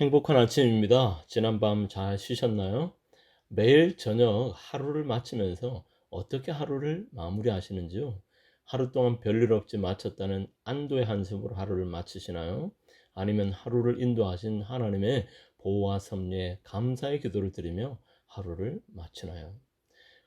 행복한 아침입니다. 지난밤 잘 쉬셨나요? 매일 저녁 하루를 마치면서 어떻게 하루를 마무리하시는지요? 하루 동안 별일 없이 마쳤다는 안도의 한숨으로 하루를 마치시나요? 아니면 하루를 인도하신 하나님의 보호와 섭리에 감사의 기도를 드리며 하루를 마치나요?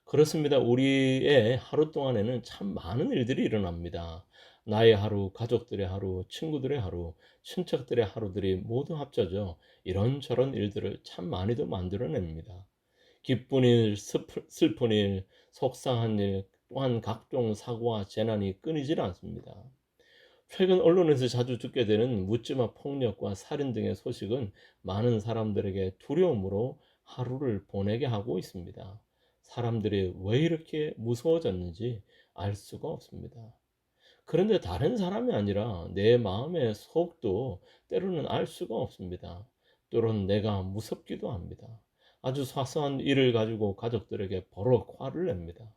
그렇습니다. 우리의 하루 동안에는 참 많은 일들이 일어납니다. 나의 하루, 가족들의 하루, 친구들의 하루, 친척들의 하루들이 모두 합쳐져 이런저런 일들을 참 많이도 만들어냅니다. 기쁜 일, 슬픈 일, 속상한 일, 또한 각종 사고와 재난이 끊이질 않습니다. 최근 언론에서 자주 듣게 되는 묻지마 폭력과 살인 등의 소식은 많은 사람들에게 두려움으로 하루를 보내게 하고 있습니다. 사람들이 왜 이렇게 무서워졌는지 알 수가 없습니다. 그런데 다른 사람이 아니라 내 마음의 속도 때로는 알 수가 없습니다. 때로는 내가 무섭기도 합니다. 아주 사소한 일을 가지고 가족들에게 버럭 화를 냅니다.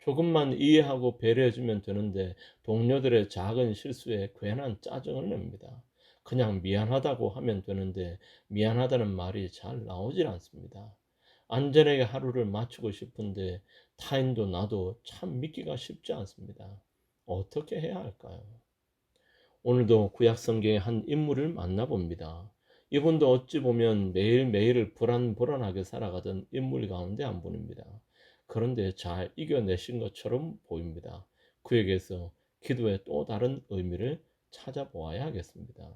조금만 이해하고 배려해주면 되는데 동료들의 작은 실수에 괜한 짜증을 냅니다. 그냥 미안하다고 하면 되는데 미안하다는 말이 잘 나오질 않습니다. 안전하게 하루를 마치고 싶은데 타인도 나도 참 믿기가 쉽지 않습니다. 어떻게 해야 할까요? 오늘도 구약 성경의 한 인물을 만나봅니다. 이분도 어찌 보면 매일매일을 불안불안하게 살아가던 인물 가운데 한 분입니다. 그런데 잘 이겨내신 것처럼 보입니다. 그에게서 기도의 또 다른 의미를 찾아보아야 하겠습니다.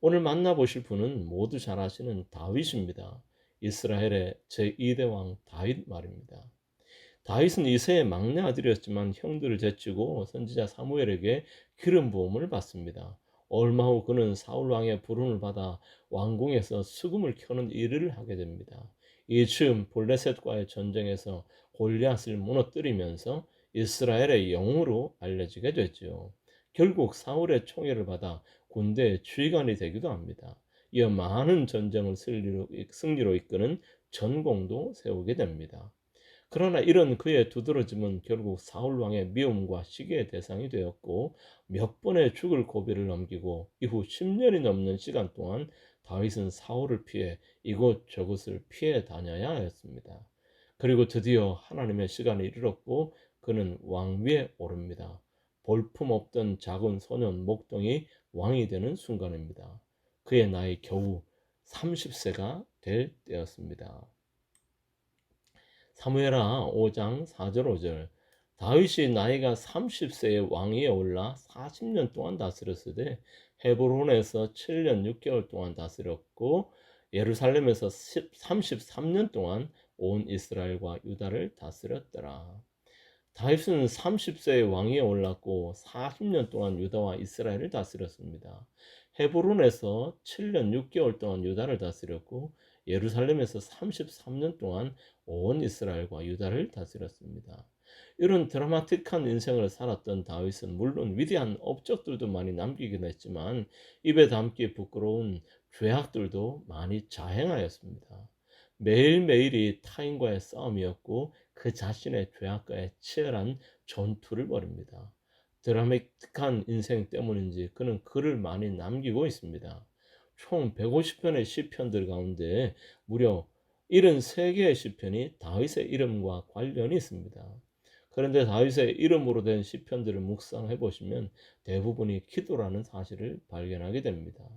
오늘 만나보실 분은 모두 잘 아시는 다윗입니다. 이스라엘의 제2대 왕 다윗 말입니다. 다윗은 이새의 막내 아들이었지만 형들을 제치고 선지자 사무엘에게 기름 부음을 받습니다. 얼마 후 그는 사울 왕의 부름을 받아 왕궁에서 수금을 켜는 일을 하게 됩니다. 이 즈음 블레셋과의 전쟁에서 골리앗을 무너뜨리면서 이스라엘의 영웅으로 알려지게 되죠. 결국 사울의 총애를 받아 군대의 지휘관이 되기도 합니다. 이어 많은 전쟁을 승리로 이끄는 전공도 세우게 됩니다. 그러나 이런 그의 두드러짐은 결국 사울 왕의 미움과 시기의 대상이 되었고 몇 번의 죽을 고비를 넘기고 이후 10년이 넘는 시간 동안 다윗은 사울을 피해 이곳저곳을 피해 다녀야 하였습니다. 그리고 드디어 하나님의 시간이 이르렀고 그는 왕위에 오릅니다. 볼품없던 작은 소년 목동이 왕이 되는 순간입니다. 그의 나이 겨우 30세가 될 때였습니다. 사무엘하 5장 4절 5절 다윗이 나이가 30세의 왕위에 올라 40년 동안 다스렸으되 헤브론에서 7년 6개월 동안 다스렸고 예루살렘에서 33년 동안 온 이스라엘과 유다를 다스렸더라. 다윗은 30세의 왕위에 올랐고 40년 동안 유다와 이스라엘을 다스렸습니다. 헤브론에서 7년 6개월 동안 유다를 다스렸고 예루살렘에서 33년 동안 온 이스라엘과 유다를 다스렸습니다. 이런 드라마틱한 인생을 살았던 다윗은 물론 위대한 업적들도 많이 남기긴 했지만 입에 담기 부끄러운 죄악들도 많이 자행하였습니다. 매일매일이 타인과의 싸움이었고 그 자신의 죄악과의 치열한 전투를 벌입니다. 드라마틱한 인생 때문인지 그는 글을 많이 남기고 있습니다. 총 150편의 시편들 가운데 무려 73개의 시편이 다윗의 이름과 관련이 있습니다. 그런데 다윗의 이름으로 된 시편들을 묵상해 보시면 대부분이 기도라는 사실을 발견하게 됩니다.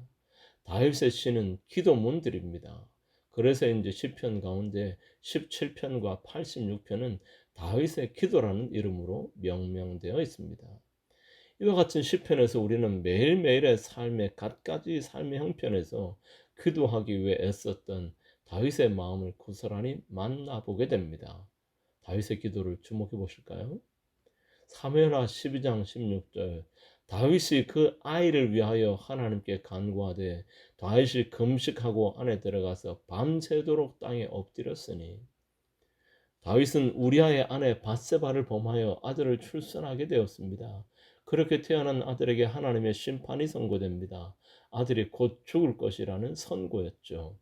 다윗의 시는 기도문들입니다. 그래서 이제 시편 가운데 17편과 86편은 다윗의 기도라는 이름으로 명명되어 있습니다. 이와 같은 시편에서 우리는 매일매일의 삶의 갖가지 삶의 형편에서 기도하기 위해 애썼던 다윗의 마음을 고스란히 만나보게 됩니다. 다윗의 기도를 주목해 보실까요? 사무엘하 12장 16절 다윗이 그 아이를 위하여 하나님께 간구하되 다윗이 금식하고 안에 들어가서 밤새도록 땅에 엎드렸으니 다윗은 우리아의 아내 밧세바를 범하여 아들을 출산하게 되었습니다. 그렇게 태어난 아들에게 하나님의 심판이 선고됩니다. 아들이 곧 죽을 것이라는 선고였죠.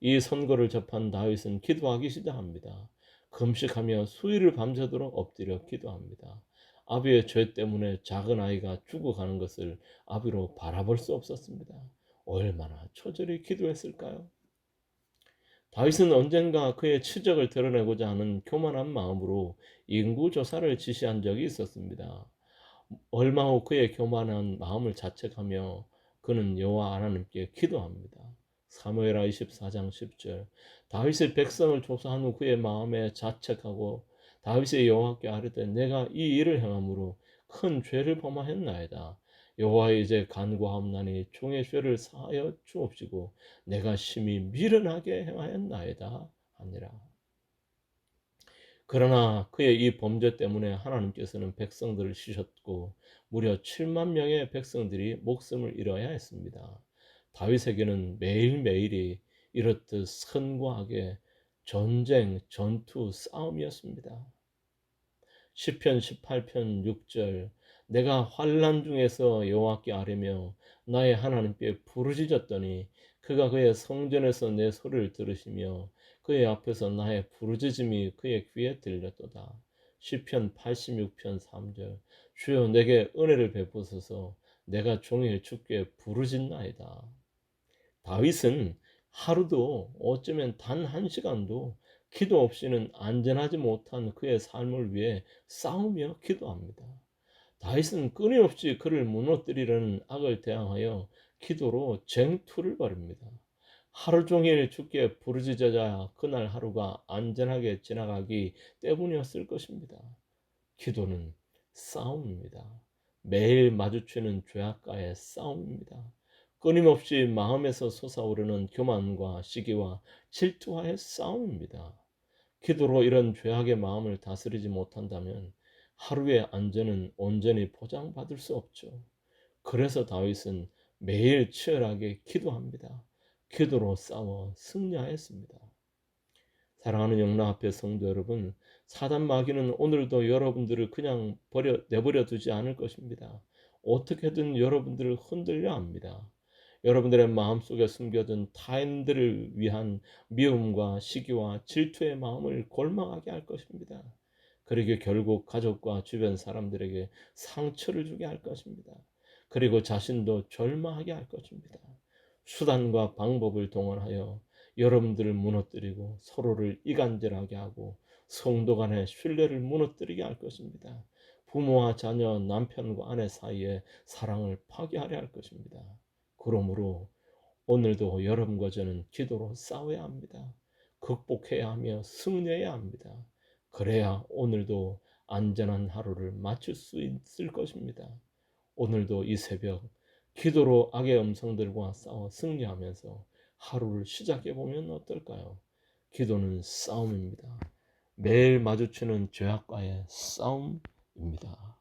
이 선고를 접한 다윗은 기도하기 시작합니다. 금식하며 수일을 밤새도록 엎드려 기도합니다. 아비의 죄 때문에 작은 아이가 죽어가는 것을 아비로 바라볼 수 없었습니다. 얼마나 초절히 기도했을까요? 다윗은 언젠가 그의 치적을 드러내고자 하는 교만한 마음으로 인구조사를 지시한 적이 있었습니다. 얼마 후 그의 교만한 마음을 자책하며 그는 여호와 하나님께 기도합니다. 사무엘하 24장 10절. 다윗의 백성을 조사한 후 그의 마음에 자책하고 다윗의 여호와께 아뢰되 내가 이 일을 행함으로 큰 죄를 범하였나이다. 여호와의 이제 간구하옵나니 종의 죄를 사하여 주옵시고 내가 심히 미련하게 행하였나이다 하니라. 그러나 그의 이 범죄 때문에 하나님께서는 백성들을 치셨고 무려 7만 명의 백성들이 목숨을 잃어야 했습니다. 다윗에게는 매일매일이 이렇듯 선과 악의 전쟁, 전투, 싸움이었습니다. 시편 18편 6절. 내가 환난 중에서 여호와께 아뢰며 나의 하나님께 부르짖었더니 그가 그의 성전에서 내 소리를 들으시며 그의 앞에서 나의 부르짖음이 그의 귀에 들렸도다. 시편 86편 3절. 주여 내게 은혜를 베푸소서. 내가 종일 주께 부르짖나이다. 다윗은 하루도 어쩌면 단 한 시간도 기도 없이는 안전하지 못한 그의 삶을 위해 싸우며 기도합니다. 다윗은 끊임없이 그를 무너뜨리려는 악을 대항하여 기도로 쟁투를 벌입니다. 하루 종일 주께 부르짖어야 그날 하루가 안전하게 지나가기 때문이었을 것입니다. 기도는 싸움입니다. 매일 마주치는 죄악과의 싸움입니다. 끊임없이 마음에서 솟아오르는 교만과 시기와 질투와의 싸움입니다. 기도로 이런 죄악의 마음을 다스리지 못한다면 하루의 안전은 온전히 보장받을 수 없죠. 그래서 다윗은 매일 치열하게 기도합니다. 기도로 싸워 승리하였습니다. 사랑하는 영락앞의 성도 여러분, 사단 마귀는 오늘도 여러분들을 그냥 내버려 두지 않을 것입니다. 어떻게든 여러분들을 흔들려 합니다. 여러분들의 마음속에 숨겨둔 타인들을 위한 미움과 시기와 질투의 마음을 골망하게 할 것입니다. 그리고 결국 가족과 주변 사람들에게 상처를 주게 할 것입니다. 그리고 자신도 절망하게 할 것입니다. 수단과 방법을 동원하여 여러분들을 무너뜨리고 서로를 이간질하게 하고 성도 간의 신뢰를 무너뜨리게 할 것입니다. 부모와 자녀, 남편과 아내 사이의 사랑을 파괴하려 할 것입니다. 그러므로 오늘도 여러분과 저는 기도로 싸워야 합니다. 극복해야 하며 승리해야 합니다. 그래야 오늘도 안전한 하루를 맞출 수 있을 것입니다. 오늘도 이 새벽 기도로 악의 음성들과 싸워 승리하면서 하루를 시작해 보면 어떨까요? 기도는 싸움입니다. 매일 마주치는 죄악과의 싸움입니다.